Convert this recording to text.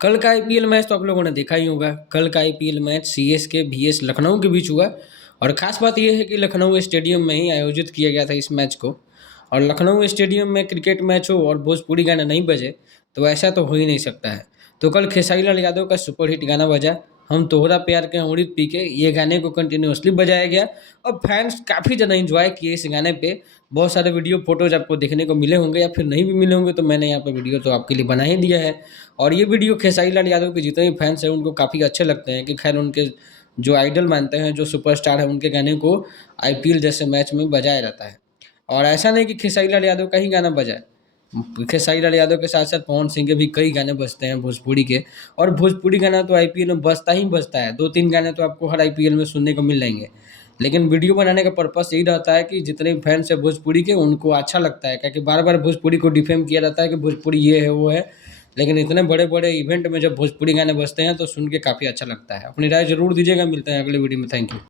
कल का IPL match तो आप लोगों ने देखा ही होगा। कल का IPL match CSK vs Lucknow के बीच हुआ और ख़ास बात यह है कि लखनऊ स्टेडियम में ही आयोजित किया गया था इस मैच को। और लखनऊ स्टेडियम में क्रिकेट मैच हो और भोजपुरी गाना नहीं बजे तो ऐसा तो हो ही नहीं सकता है। तो कल खेसारी लाल यादव का सुपर हिट गाना बजा, हम तोहरा प्यार के अमृत पी के। ये गाने को कंटिन्यूअसली बजाया गया और फैंस काफ़ी ज़्यादा इंजॉय किए इस गाने पे। बहुत सारे वीडियो फोटोज आपको देखने को मिले होंगे या फिर नहीं भी मिले होंगे, तो मैंने यहाँ पर वीडियो तो आपके लिए बना ही दिया है। और ये वीडियो खेसारी लाल यादव के जितने भी फैंस हैं उनको काफ़ी अच्छे लगते हैं कि खैर उनके जो आइडल मानते हैं, जो सुपरस्टार है, उनके गाने को आईपीएल जैसे मैच में बजाया जाता है। और ऐसा नहीं कि खेसारी लाल यादव का ही गाना बजा है, खेसारी लाल यादव के साथ साथ पवन सिंह के भी कई गाने बजते हैं भोजपुरी के। और भोजपुरी गाना तो आईपीएल में बजता ही बजता है, 2-3 गाने तो आपको हर आईपीएल में सुनने को मिल जाएंगे। लेकिन वीडियो बनाने का पर्पस यही रहता है कि जितने भी फैंस है भोजपुरी के उनको अच्छा लगता है, क्योंकि बार बार भोजपुरी को डिफेम किया जाता है कि भोजपुरी ये है वो है। लेकिन इतने बड़े बड़े इवेंट में जब भोजपुरी गाने बजते हैं तो सुन के काफ़ी अच्छा लगता है। अपनी राय जरूर दीजिएगा, मिलते हैं अगले वीडियो में। Thank you.